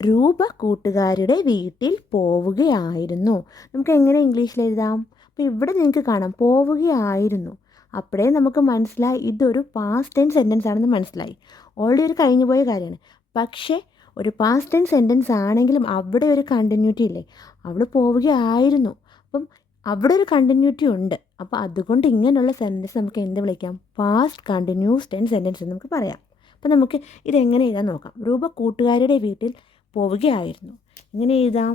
രൂപ കൂട്ടുകാരുടെ വീട്ടിൽ പോവുകയായിരുന്നു. നമുക്ക് എങ്ങനെ ഇംഗ്ലീഷിൽ എഴുതാം? അപ്പോൾ ഇവിടെ നിങ്ങൾക്ക് കാണാം പോവുകയായിരുന്നു. അപ്പോഴേ നമുക്ക് മനസ്സിലായി ഇതൊരു പാസ്റ്റ് ടെൻസ് സെൻറ്റൻസ് ആണെന്ന് മനസ്സിലായി. ഓൾറെഡി ഒരു കഴിഞ്ഞു പോയ കാര്യമാണ്. പക്ഷേ ഒരു പാസ്റ്റ് ടെൻസ് സെൻറ്റൻസ് ആണെങ്കിലും അവിടെ ഒരു കണ്ടിന്യൂറ്റി ഇല്ലേ? അവിടെ പോവുകയായിരുന്നു. അപ്പം അവിടെ ഒരു കണ്ടിന്യൂറ്റി ഉണ്ട്. അപ്പോൾ അതുകൊണ്ട് ഇങ്ങനെയുള്ള സെൻറ്റൻസ് നമുക്ക് എന്ത് വിളിക്കാം? പാസ്റ്റ് കണ്ടിന്യൂസ് ടെൻസ് സെൻറ്റൻസ് എന്ന് നമുക്ക് പറയാം. അപ്പോൾ നമുക്ക് ഇതെങ്ങനെ എഴുതാൻ നോക്കാം. രൂപ കൂട്ടുകാരുടെ വീട്ടിൽ പോവുകയായിരുന്നു. ഇങ്ങനെ എഴുതാം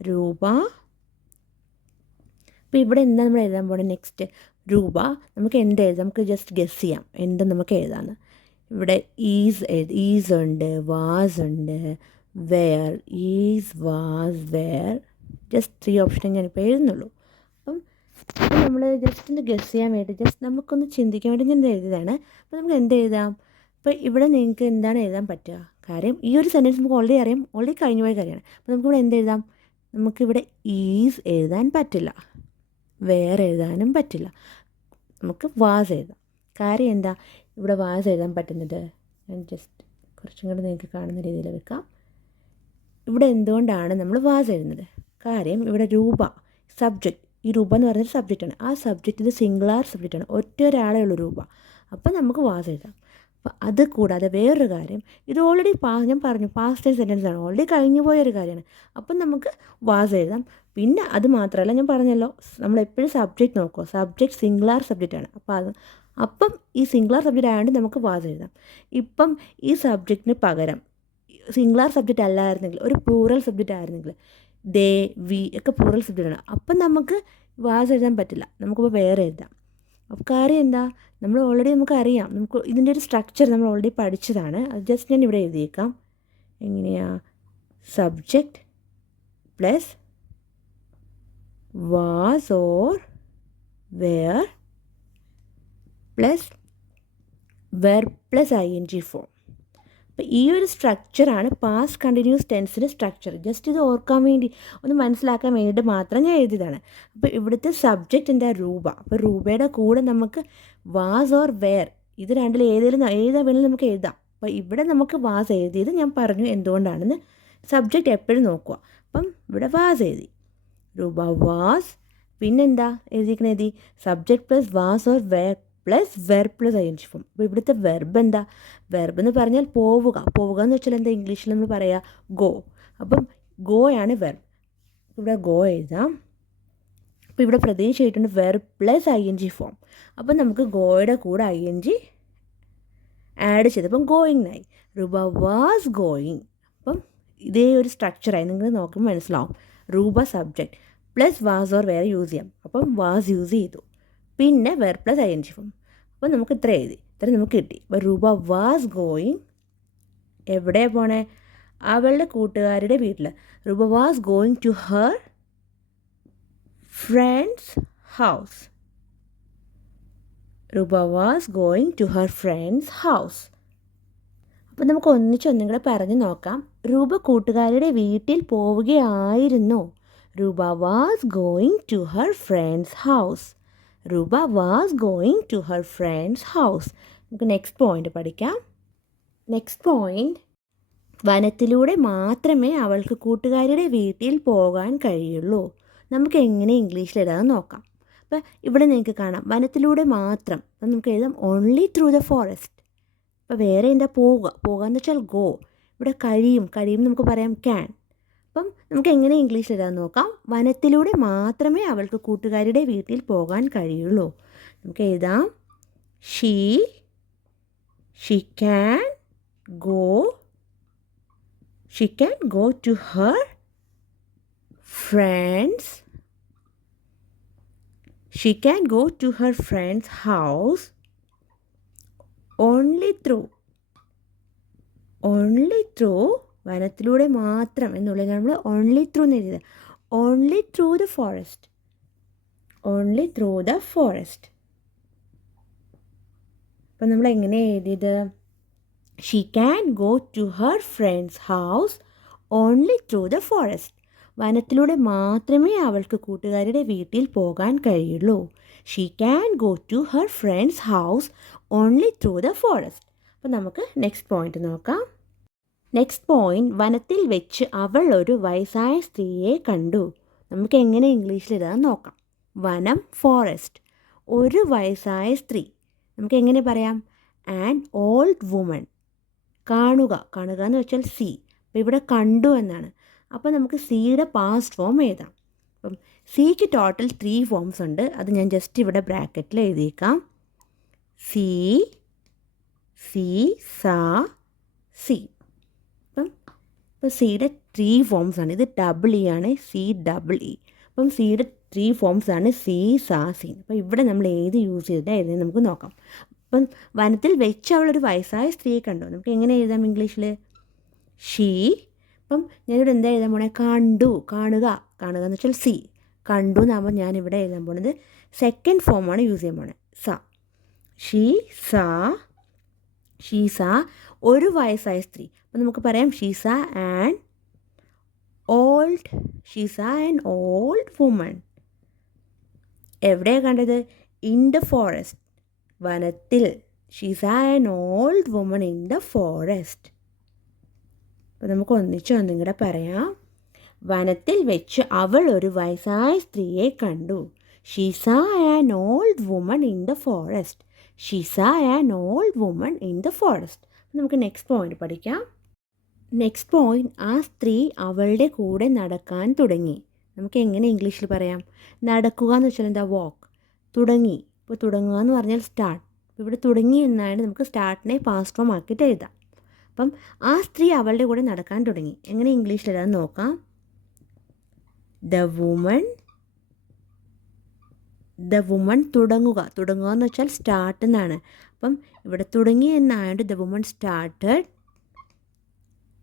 രൂപ. അപ്പോൾ ഇവിടെ എന്താ നമ്മൾ എഴുതാൻ പോകുന്നത്? നെക്സ്റ്റ് രൂപ നമുക്ക് എന്ത് എഴുതാം? നമുക്ക് ജസ്റ്റ് ഗസ് ചെയ്യാം എന്ത് നമുക്ക് എഴുതാമെന്ന്. ഇവിടെ ഈസ് ഉണ്ട്, വാസ് ഉണ്ട്, were, is, was, were, just 3 option ഞാനിപ്പോൾ എഴുതുന്നുള്ളൂ. അപ്പം നമ്മൾ ജസ്റ്റ് ഒന്ന് ഗസ് ചെയ്യാൻ വേണ്ടി ജസ്റ്റ് നമുക്കൊന്ന് ചിന്തിക്കാൻ വേണ്ടി ഞാൻ എഴുതിയതാണ്. അപ്പോൾ നമുക്ക് എന്ത് എഴുതാം? അപ്പോൾ ഇവിടെ നിങ്ങൾക്ക് എന്താണ് എഴുതാൻ പറ്റുക? കാര്യം ഈ ഒരു സെൻറ്റൻസ് നമുക്ക് ഓൾറെഡി അറിയാം, ഓൾറെഡി കഴിഞ്ഞു പോയ കാര്യമാണ്. അപ്പോൾ നമുക്കിവിടെ എന്ത് എഴുതാം? നമുക്കിവിടെ ഈസ് എഴുതാൻ പറ്റില്ല, വെയർ എഴുതാനും പറ്റില്ല. നമുക്ക് വാസ് എഴുതാം. കാര്യം എന്താ? ഇവിടെ വാസ് എഴുതാൻ പറ്റുന്നത് ഞാൻ ജസ്റ്റ് കുറച്ചും കൂടി നിങ്ങൾക്ക് കാണുന്ന രീതിയിൽ വെക്കാം. ഇവിടെ എന്തുകൊണ്ടാണ് നമ്മൾ വാസ് എഴുതുന്നത്? കാര്യം ഇവിടെ രൂപ സബ്ജക്റ്റ്, ഈ രൂപ എന്ന് പറയുന്നൊരു സബ്ജക്റ്റാണ്. ആ സബ്ജക്റ്റ് ഇത് സിംഗുലാർ സബ്ജക്റ്റാണ്, ഒറ്റ ഒരാളേ ഉള്ളൂ രൂപ. അപ്പം നമുക്ക് വാസ് എഴുതാം. അപ്പോൾ അത് കൂടാതെ വേറൊരു കാര്യം, ഇത് ഓൾറെഡി ഞാൻ പറഞ്ഞു പാസ്റ്റ് ടെൻസ് സെൻറ്റൻസ് ആണ്, ഓൾറെഡി കഴിഞ്ഞു പോയൊരു കാര്യമാണ്. അപ്പം നമുക്ക് വാസ് എഴുതാം. പിന്നെ അത് മാത്രമല്ല, ഞാൻ പറഞ്ഞല്ലോ നമ്മളെപ്പോഴും സബ്ജക്റ്റ് നോക്കുക, സബ്ജക്റ്റ് സിംഗുലാർ സബ്ജക്റ്റാണ്. അപ്പം ഈ സിംഗുലാർ സബ്ജക്റ്റ് ആയതുകൊണ്ട് നമുക്ക് വാസ് എഴുതാം. ഇപ്പം ഈ സബ്ജക്റ്റിന് പകരം സിംഗുലാർ സബ്ജക്റ്റ് അല്ലായിരുന്നെങ്കിൽ ഒരു പ്ലൂറൽ സബ്ജക്റ്റ് ആയിരുന്നെങ്കിൽ ദേ, വി ഒക്കെ പ്ലൂറൽ സബ്ജക്റ്റാണ്. അപ്പം നമുക്ക് വാസ് എഴുതാൻ പറ്റില്ല, നമുക്കിപ്പോൾ വേറെ എഴുതാം. അപ്പോൾ കാര്യം എന്താ? നമ്മൾ ഓൾറെഡി നമുക്കറിയാം, നമുക്ക് ഇതിൻ്റെ ഒരു സ്ട്രക്ചർ നമ്മൾ ഓൾറെഡി പഠിച്ചതാണ്. അത് ജസ്റ്റ് ഞാൻ ഇവിടെ എഴുതിയേക്കാം. എങ്ങനെയാ? Subject plus was or were plus verb plus ING form. അപ്പോൾ ഈ ഒരു സ്ട്രക്ചറാണ് പാസ്റ്റ് കണ്ടിന്യൂസ് ടെൻസിൻ്റെ സ്ട്രക്ചർ. ജസ്റ്റ് ഇത് ഓർക്കാൻ വേണ്ടി, ഒന്ന് മനസ്സിലാക്കാൻ വേണ്ടിയിട്ട് മാത്രം ഞാൻ എഴുതിയതാണ്. അപ്പോൾ ഇവിടുത്തെ സബ്ജക്റ്റ് എന്താ? രൂപ. അപ്പോൾ രൂപയുടെ കൂടെ നമുക്ക് വാസ് ഓർ വെയർ, ഇത് രണ്ടിൽ ഏതാ വേണമെങ്കിലും നമുക്ക് എഴുതാം. അപ്പോൾ ഇവിടെ നമുക്ക് വാസ് എഴുതിയത് ഞാൻ പറഞ്ഞു എന്തുകൊണ്ടാണെന്ന്. സബ്ജക്റ്റ് എപ്പോഴും നോക്കുക. അപ്പം ഇവിടെ വാസ് എഴുതി, രൂപ വാസ്. പിന്നെന്താ എഴുതിക്കണത്? Subject plus was or were plus verb plus ING form. അപ്പോൾ ഇവിടുത്തെ വെർബ് എന്താ? വെർബ് എന്ന് പറഞ്ഞാൽ പോവുക. പോവുക എന്ന് വെച്ചാൽ എന്താ ഇംഗ്ലീഷിൽ നമ്മൾ പറയുക? ഗോ. അപ്പം ഗോയാണ് വെർബ്. ഇവിടെ ഗോ എഴുതാം. അപ്പോൾ ഇവിടെ പ്രതീക്ഷയായിട്ടുണ്ട് വെർബ് പ്ലസ് ING ഫോം. അപ്പം നമുക്ക് ഗോയുടെ കൂടെ ING ആഡ് ചെയ്തപ്പം ഗോയിങ്. രൂപ വാസ് ഗോയിങ്. അപ്പം ഇതേ ഒരു സ്ട്രക്ചറായി നിങ്ങൾ നോക്കുമ്പോൾ മനസ്സിലാവും. രൂപ subject plus was or were use ചെയ്യാം. അപ്പം വാസ് യൂസ് ചെയ്തു, പിന്നെ വെർബ് പ്ലസ് ING ഫോം. അപ്പോൾ നമുക്ക് ഇത്ര എഴുതി, ഇത്ര നമുക്ക് കിട്ടി. അപ്പോൾ രൂപ വാസ് ഗോയിങ് എവിടെ പോണേ? അവളുടെ കൂട്ടുകാരുടെ വീട്ടിൽ. Roopa was going to her friends house. Roopa was going to her friends house. അപ്പോൾ നമുക്ക് ഒന്നും കൂടെ പറഞ്ഞ് നോക്കാം. രൂപ കൂട്ടുകാരുടെ വീട്ടിൽ പോവുകയായിരുന്നു. Roopa was going to her friends house. Roopa was going to her friends house. നമുക്ക് നെക്സ്റ്റ് പോയിന്റ് പഠിക്കാം. നെക്സ്റ്റ് പോയിന്റ്, വനത്തിലൂടെ മാത്രമേ അവൾക്ക് കൂട്ടുകാരുടെ വീട്ടിൽ പോകാൻ കഴിയുള്ളൂ. നമുക്ക് എങ്ങനെ ഇംഗ്ലീഷിൽ എഴുതാമെന്ന് നോക്കാം. അപ്പോൾ ഇവിടെ നിങ്ങൾക്ക് കാണാം വനത്തിലൂടെ മാത്രം. അപ്പം നമുക്ക് എഴുതാം ഓൺലി ത്രൂ ദ ഫോറസ്റ്റ്. അപ്പോൾ വേറെ എന്താ? പോകുക എന്ന് വെച്ചാൽ ഗോ. ഇവിടെ കഴിയും നമുക്ക് പറയാം ക്യാൻ. അപ്പം നമുക്ക് എങ്ങനെ ഇംഗ്ലീഷിൽ എഴുതാൻ നോക്കാം. വനത്തിലൂടെ മാത്രമേ അവൾക്ക് കൂട്ടുകാരുടെ വീട്ടിൽ പോകാൻ കഴിയുള്ളൂ. നമുക്ക് എഴുതാം she can go to her friends. She can go to her friends house only through വനത്തിലൂടെ മാത്രം എന്നുള്ളത് നമ്മൾ ഓൺലി ത്രൂ എന്ന് എഴുതുക. Only through the forest. അപ്പം നമ്മൾ എങ്ങനെ എഴുതിയത്? She can go to her friends house only through the forest. വനത്തിലൂടെ മാത്രമേ അവൾക്ക് കൂട്ടുകാരുടെ വീട്ടിൽ പോകാൻ കഴിയുള്ളൂ. She can go to her friends house only through the forest. അപ്പം നമുക്ക് നെക്സ്റ്റ് പോയിന്റ് നോക്കാം. നെക്സ്റ്റ് പോയിന്റ്, വനത്തിൽ വെച്ച് അവൾ ഒരു വയസ്സായ സ്ത്രീയെ കണ്ടു. നമുക്ക് എങ്ങനെ ഇംഗ്ലീഷിൽ എഴുതാൻ നോക്കാം. വനം, ഫോറസ്റ്റ്. ഒരു വയസ്സായ സ്ത്രീ. നമുക്ക് എങ്ങനെ പറയാം? An old woman. കാണുക, കാണുക എന്ന് വെച്ചാൽ സീ. അപ്പോൾ ഇവിടെ കണ്ടു എന്നാണ്. അപ്പോൾ നമുക്ക് സിയുടെ പാസ്റ്റ് ഫോം എഴുതാം. അപ്പം സിക്ക് ടോട്ടൽ 3 ഫോംസ് ഉണ്ട്. അത് ഞാൻ ജസ്റ്റ് ഇവിടെ ബ്രാക്കറ്റിൽ എഴുതിയേക്കാം. സി, സി, സാ, സി. അപ്പം സിയുടെ 3 ഫോംസ് ആണ്. ഇത് ഡബിൾ ഇ ആണ്, സി ഡബിൾ ഇ. അപ്പം സിയുടെ 3 ഫോംസ് ആണ് സി, സാ, സി. അപ്പോൾ ഇവിടെ നമ്മൾ ഏത് യൂസ് ചെയ്തിട്ട് എഴുതി നമുക്ക് നോക്കാം. അപ്പം വനത്തിൽ വെച്ച് അവളൊരു വയസ്സായ സ്ത്രീയെ കണ്ടു. നമുക്ക് എങ്ങനെ എഴുതാം ഇംഗ്ലീഷിൽ? ഷീ. അപ്പം ഞാനിവിടെ എന്താ എഴുതാൻ പോണേ? കണ്ടു, കാണുക. കാണുക എന്ന് വെച്ചാൽ സി. കണ്ടു എന്നാകുമ്പോൾ ഞാനിവിടെ എഴുതാൻ പോണത് സെക്കൻഡ് ഫോമാണ് യൂസ് ചെയ്യാൻ പോണത്, സ. ഷീ സാ, ഷീ സാ ഒരു വയസ്സായ സ്ത്രീ. അപ്പം നമുക്ക് പറയാം she saw an old woman. എവിടെയാണ് കണ്ടത്? In the forest. വനത്തിൽ. She saw an old woman in the forest. അപ്പോൾ നമുക്ക് ഒന്നിച്ചും കൂടെ പറയാം. വനത്തിൽ വെച്ച് അവൾ ഒരു വയസ്സായ സ്ത്രീയെ കണ്ടു. She saw an old woman in the forest. She saw an old woman in the forest. നമുക്ക് നെക്സ്റ്റ് പോയിന്റ് പഠിക്കാം. നെക്സ്റ്റ് പോയിന്റ്, ആ സ്ത്രീ അവളുടെ കൂടെ നടക്കാൻ തുടങ്ങി. നമുക്ക് എങ്ങനെ ഇംഗ്ലീഷിൽ പറയാം? നടക്കുക എന്ന് വെച്ചാൽ എന്താ? വാക്ക്. തുടങ്ങി. ഇപ്പോൾ തുടങ്ങുക എന്ന് പറഞ്ഞാൽ സ്റ്റാർട്ട്. ഇവിടെ തുടങ്ങി എന്നാണ് നമുക്ക് സ്റ്റാർട്ടിനെ പാസ്റ്റ് ഫോം ആക്കിയിട്ട് എഴുതാം. അപ്പം ആ സ്ത്രീ അവളുടെ കൂടെ നടക്കാൻ തുടങ്ങി. എങ്ങനെ ഇംഗ്ലീഷിൽ എഴുതാൻ നോക്കാം. ദ വുമൺ തുടങ്ങുക. തുടങ്ങുക എന്ന് വെച്ചാൽ സ്റ്റാർട്ട് എന്നാണ്. അപ്പം ഇവിടെ തുടങ്ങി എന്നായതുകൊണ്ട് ദ വുമൺ സ്റ്റാർട്ടഡ്.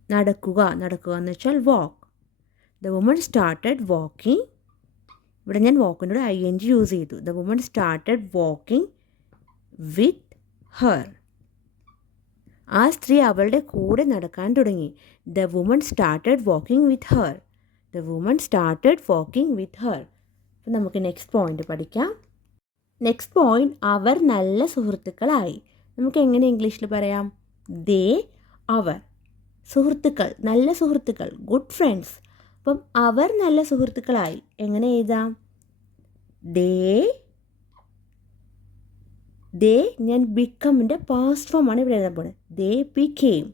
നടക്കുക, നടക്കുക എന്ന് വെച്ചാൽ walk. The woman started walking. ഇവിടെ ഞാൻ വാക്കിനോട് ING യൂസ് ചെയ്തു. The woman started walking with her. ആ സ്ത്രീ അവളുടെ കൂടെ നടക്കാൻ തുടങ്ങി. The woman started walking with her. The woman started walking with her. അപ്പം നമുക്ക് നെക്സ്റ്റ് പോയിന്റ് പഠിക്കാം. നെക്സ്റ്റ് പോയിന്റ്, അവർ നല്ല സുഹൃത്തുക്കളായി. നമുക്ക് എങ്ങനെ ഇംഗ്ലീഷിൽ പറയാം? ദേ, അവർ. സുഹൃത്തുക്കൾ, നല്ല സുഹൃത്തുക്കൾ, ഗുഡ് ഫ്രണ്ട്സ്. അപ്പം അവർ നല്ല സുഹൃത്തുക്കളായി. എങ്ങനെ എഴുതാം? ദേ ഞാൻ ബിക്കമിൻ്റെ പാസ്റ്റ് ഫോമാണ് ഇവിടെ എഴുതാൻ പോകുന്നത്. ദേ ബിക്കെയിം.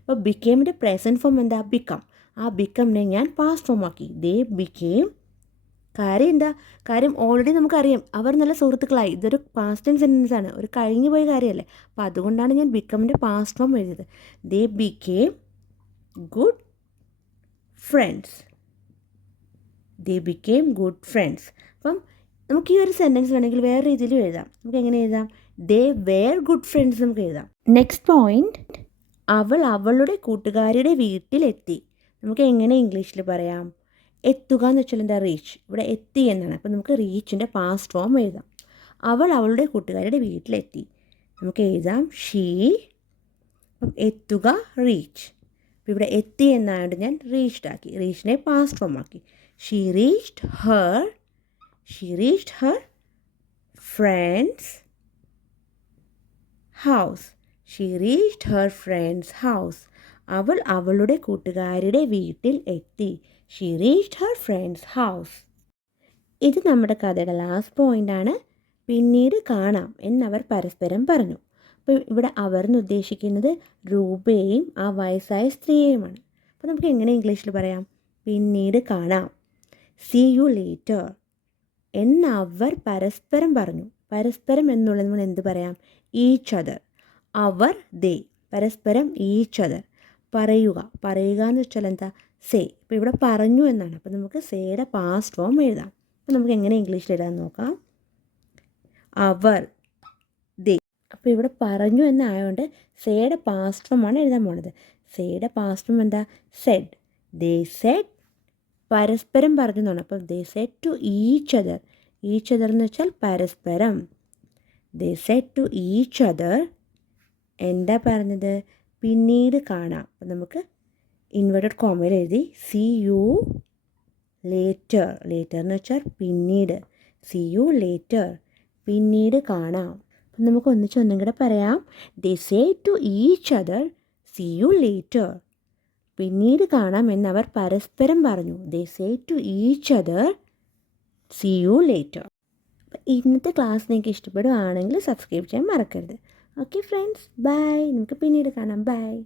അപ്പോൾ ബിക്കെയിമിൻ്റെ പ്രസൻറ്റ് ഫോം എന്താ? ബിക്കം. ആ ബിക്കമിനെ ഞാൻ പാസ്റ്റ് ഫോം ആക്കി. ദേ ബിക്കെയിം. കാര്യം എന്താ? കാര്യം ഓൾറെഡി നമുക്കറിയാം അവർ നല്ല സുഹൃത്തുക്കളായി. ഇതൊരു പാസ്റ്റ് ടെൻസ് സെൻറ്റൻസ് ആണ്, ഒരു കഴിഞ്ഞു പോയ കാര്യമല്ലേ. അപ്പോൾ അതുകൊണ്ടാണ് ഞാൻ ബിക്കമിൻ്റെ പാസ്റ്റ് ഫോം എഴുതിയത്. ദേ ബിക്കെയിം ഗുഡ് ഫ്രണ്ട്സ്. അപ്പം നമുക്ക് ഈ ഒരു സെൻറ്റൻസ് വേണമെങ്കിൽ വേറെ രീതിയിലും എഴുതാം. നമുക്ക് എങ്ങനെ എഴുതാം? ദേ വെയർ ഗുഡ് ഫ്രണ്ട്സ് നമുക്ക് എഴുതാം. നെക്സ്റ്റ് പോയിന്റ്, അവൾ അവളുടെ കൂട്ടുകാരിയുടെ വീട്ടിലെത്തി. നമുക്ക് എങ്ങനെ ഇംഗ്ലീഷിൽ പറയാം? എത്തുക എന്ന് വെച്ചാൽ എന്താ? റീച്ച്. ഇവിടെ എത്തി എന്നാണ്. അപ്പോൾ നമുക്ക് റീച്ചിൻ്റെ പാസ്റ്റ് ഫോം എഴുതാം. അവൾ അവളുടെ കൂട്ടുകാരുടെ വീട്ടിലെത്തി. നമുക്ക് എഴുതാം ഷീ. അപ്പം എത്തുക, റീച്ച്. അപ്പോൾ ഇവിടെ എത്തി എന്നായതുകൊണ്ട് ഞാൻ റീച്ച്ഡ് ആക്കി. റീച്ചിനെ പാസ്റ്റ് ഫോം ആക്കി. She reached Har friends house. അവൾ അവളുടെ കൂട്ടുകാരുടെ വീട്ടിൽ എത്തി. She reached Har friends house. ഇത് നമ്മുടെ കഥയുടെ ലാസ്റ്റ് പോയിൻ്റാണ്. പിന്നീട് കാണാം എന്നവർ പരസ്പരം പറഞ്ഞു. അപ്പോൾ ഇവിടെ അവർ എന്ന് ഉദ്ദേശിക്കുന്നത് രൂപയെയും ആ വയസ്സായ സ്ത്രീയെയുമാണ്. അപ്പോൾ നമുക്ക് എങ്ങനെ ഇംഗ്ലീഷിൽ പറയാം? പിന്നീട് കാണാം. സീ യു ലേറ്റർ എന്നവർ പരസ്പരം പറഞ്ഞു. പരസ്പരം എന്നുള്ളത് നമ്മൾ എന്ത് പറയാം? Each other. അവർ, ദേ. പരസ്പരം ഈച്ച് അതർ. പറയുക എന്ന് വെച്ചാൽ എന്താ? സേ. ഇപ്പോൾ ഇവിടെ പറഞ്ഞു എന്നാണ്. അപ്പോൾ നമുക്ക് സേയുടെ പാസ്റ്റ് ഫോം എഴുതാം. അപ്പോൾ നമുക്ക് എങ്ങനെ ഇംഗ്ലീഷിൽ എഴുതാൻ നോക്കാം. അവർ, ദേ. അപ്പോൾ ഇവിടെ പറഞ്ഞു എന്നായതുകൊണ്ട് സേയുടെ പാസ്റ്റ് ഫോമാണ് എഴുതാൻ പോണത്. സേയുടെ പാസ്റ്റ് ഫോം എന്താ? സെഡ്. They said. പരസ്പരം പറഞ്ഞു എന്നാണ്. അപ്പോൾ they said to each other. Each other എന്ന് വെച്ചാൽ പരസ്പരം. They said to each other. എന്താ പറഞ്ഞത്? പിന്നീട് കാണാം. അപ്പം നമുക്ക് ഇൻവേർട്ടഡ് കോമയിൽ എഴുതി സി യു ലേറ്റർ. ലേറ്റർ എന്ന് വെച്ചാൽ പിന്നീട്. See you later. പിന്നീട് കാണാം. അപ്പം നമുക്ക് ഒന്നും കൂടെ പറയാം. They say to each other see you later. പിന്നീട് കാണാം എന്നവർ പരസ്പരം പറഞ്ഞു. They say to each other see you later. ഇന്നത്തെ ക്ലാസ് നിങ്ങൾക്ക് ഇഷ്ടപ്പെടുകയാണെങ്കിൽ സബ്സ്ക്രൈബ് ചെയ്യാൻ മറക്കരുത്. Okay friends, bye. നമുക്ക് പിന്നീട് കാണാം. ബൈ.